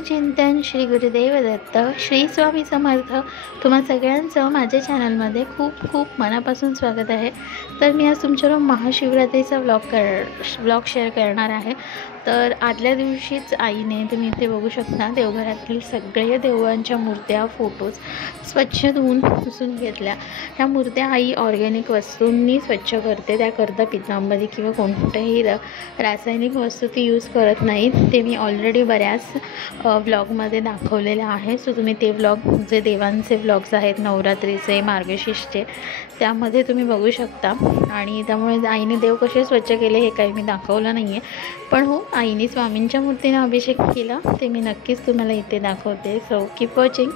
चिंतन श्री गुरुदेव दत्त श्री स्वामी समर्थ। तुम्हा सगळ्यांचं माझ्या चॅनलमध्ये खूप खूप मनापासून स्वागत आहे। तर मी आज तुमच्याबरोबर महाशिवरात्रीचा व्लॉग शेअर करणार आहे। तर आदल्या दिवशीच आईने, तुम्ही इथे बघू शकता, देवघरातील सगळे देवांच्या मूर्त्या, फोटोज स्वच्छ धुवून पुसून घेतल्या। त्या मूर्त्या आई ऑर्गॅनिक वस्तूंनी स्वच्छ करते, त्याकरता पितांबरी किंवा कोणत्याही रासायनिक वस्तू ती यूज करत नाही। ते मी ऑलरेडी बऱ्याच व्लॉगमध्ये दाखवलेले आहे। सो तुम्ही ते व्लॉग, जे देवांचे व्लॉग्स आहेत नवरात्रीचे, मार्गशीर्षचे, त्यामध्ये तुम्ही बघू शकता। आणि त्यामुळे आईने देव कसे स्वच्छ केले हे काही मी दाखवलं नाही आहे, पण हो, आईने स्वामींच्या मूर्तीने अभिषेक केला ते मी नक्कीच तुम्हाला इथे दाखवते। So keep watching.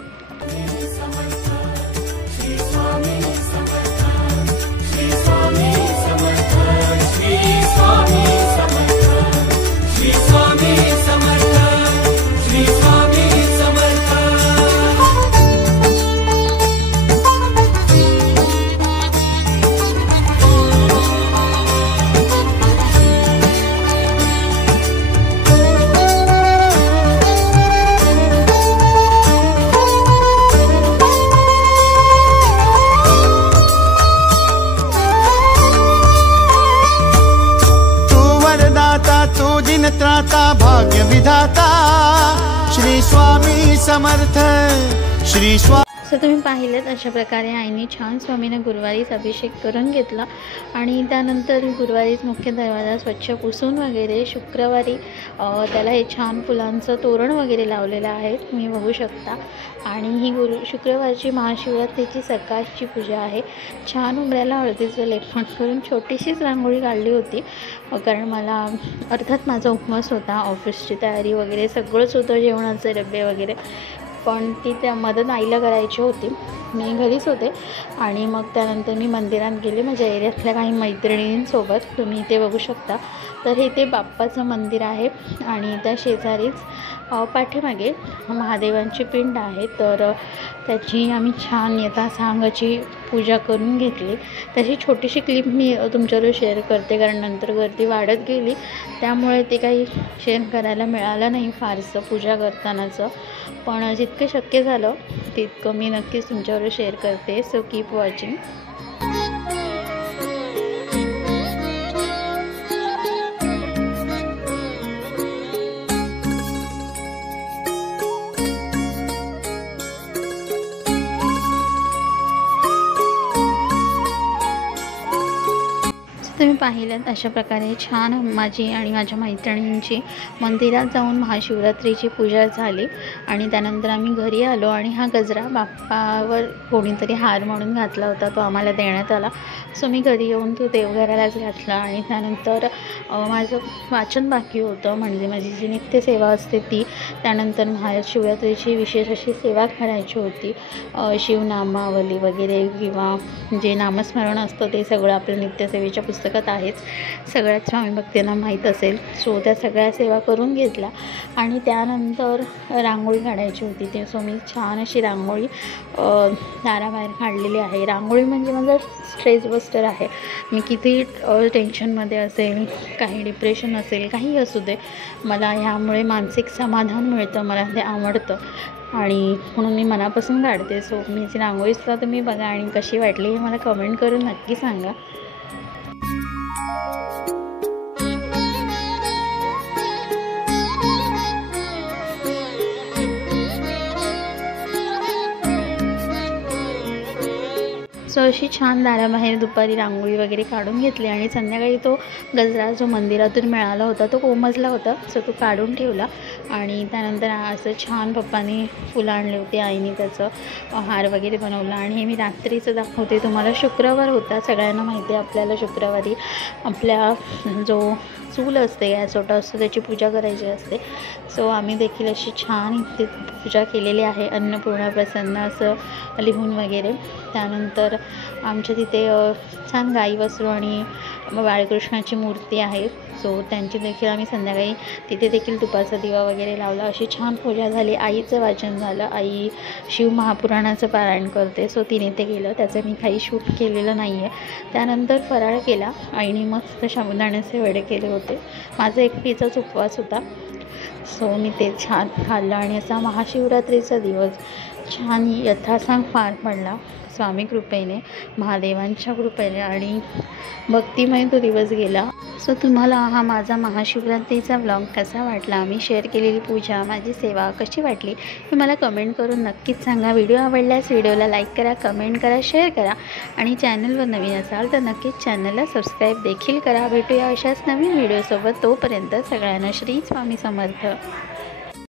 त्राता भाग्य विधाता श्री स्वामी समर्थ श्री स्वामी। सो तुम्ही पाहिलेत, अशा प्रकारे आईने छान स्वामींना गुरुवारीच अभिषेक करून घेतला आणि त्यानंतर गुरुवारीच मुख्य दरवाजा स्वच्छ पुसून वगैरे शुक्रवारी त्याला हे छान फुलांचं तोरण वगैरे लावलेलं आहे, तुम्ही बघू शकता। आणि ही शुक्रवारची महाशिवरात्रीची सकाळची पूजा आहे। छान उंबऱ्याला हळदीचं लेपन करून छोटीशीच रांगोळी काढली होती, कारण मला अर्थात माझा उपवास होता, ऑफिसची तयारी वगैरे सगळंच होतं, जेवणाचे डबे वगैरे, पण ती त्या मदत आईला करायची होती। मी घरीच होते आणि मग त्यानंतर मी मंदिरात गेले माझ्या एरियातल्या काही मैत्रिणींसोबत, तुम्ही इथे बघू शकता। तर हे ते बाप्पाचं मंदिर आहे आणि त्या शेजारीच पाठीमागे महादेवांची पिंड आहे। तर त्याची आम्ही छान यथासांगाची पूजा करून घेतली। त्याची छोटीशी क्लिप मी तुमच्याबरोबर शेअर करते, कारण नंतर गर्दी वाढत गेली, त्यामुळे ते काही शेअर करायला मिळालं नाही फारसं पूजा करतानाचं, पण जितकं शक्य झालं तितकं मी नक्कीच तुमच्याबरोबर शेअर करते। So keep watching. तुम्ही पाहिलं, अशा प्रकारे छान माझी आणि माझ्या मैत्रिणींची मंदिरात जाऊन महाशिवरात्रीची पूजा झाली आणि त्यानंतर आम्ही घरी आलो आणि हा गजरा बाप्पावर कोणीतरी हार म्हणून घातला होता, तो आम्हाला देण्यात आला। सो मी घरी येऊन तो देवघरालाच घातला आणि त्यानंतर माझं वाचन बाकी होतं, म्हणजे माझी जी नित्यसेवा असते ती, त्यानंतर महाशिवरात्रीची विशेष अशी सेवा करायची होती, शिवनामावली वगैरे किंवा जे नामस्मरण असतं ते सगळं आपल्या नित्यसेवेच्या पुस्तकात आहेच, सगळ्यात स्वामी भक्तांना माहीत असेल। सो त्या सगळ्या सेवा करून घेतल्या आणि त्यानंतर रांगोळी काढायची होती, ते सो मी छान अशी रांगोळी दाराबाहेर काढलेली आहे। रांगोळी म्हणजे माझा स्ट्रेस बस्टर आहे, मी किती टेन्शनमध्ये असेल, काही डिप्रेशन असेल, काही असू दे, मला ह्यामुळे मानसिक समाधान मिळतं, मला ते आवडतं आणि म्हणून मी मनापासून काढते। सो मी जी रांगोळीसुद्धा तुम्ही बघा आणि कशी वाटली हे मला कमेंट करून नक्की सांगा। सो अशी छान दाराबाहेर दुपारी रांगोळी वगैरे काढून घेतली आणि संध्याकाळी तो गजरा जो मंदिरातून मिळाला होता तो कोमजला होता, सो तो काढून ठेवला आणि त्यानंतर असं छान पप्पांनी फुलं आणले होते, आईने त्याचं हार वगैरे बनवला आणि हे मी रात्रीचं दाखवते तुम्हाला। शुक्रवार होता, सगळ्यांना माहिती आहे आपल्याला शुक्रवारी आपल्या जो चूल असते, गॅसोटा असतो, त्याची पूजा करायची असते। सो आम्ही देखील अशी छान इथे पूजा केलेली आहे, अन्नपूर्णा प्रसन्न असं लिहून वगैरे। त्यानंतर आमच्या तिथे छान गाई वासरू आणि बाळकृष्णाची मूर्ती आहे, सो त्यांची देखील आम्ही संध्याकाळी तिथे देखील तुपाचा दिवा वगैरे लावला, अशी छान पूजा झाली। आईचं वाचन झालं, आई शिव महापुराणाचं पारायण करते, सो तिने ते केलं, त्याचं मी काही शूट केलेलं नाही आहे। त्यानंतर फराळ केला आईने, मस्त साबुदाण्याचे वडे केले होते, माझा एकटीचाच उपवास होता। सो मी ते छान खाल्लं आणि असा महाशिवरात्रीचा दिवस छान यथासांग पार पडला स्वामी कृपेने, महादेवांच्या कृपेने आणि भक्तिमय तो दिवस गेला. सो तुम्हाला हा माझा महाशिवरात्रीचा व्लॉग कसा वाटला, मी शेअर केलेली पूजा, माझी सेवा कशी वाटली हे मला कमेंट करून नक्कीच सांगा. व्हिडिओ आवडल्यास व्हिडिओला लाईक करा, कमेंट करा, शेअर करा आणि चॅनलवर नवीन असाल तर नक्कीच चॅनलला सबस्क्राईब देखील करा. भेटूया अशाच नवीन व्हिडिओसोबत. तोपर्यंत सगळ्यांना श्री स्वामी समर्थ.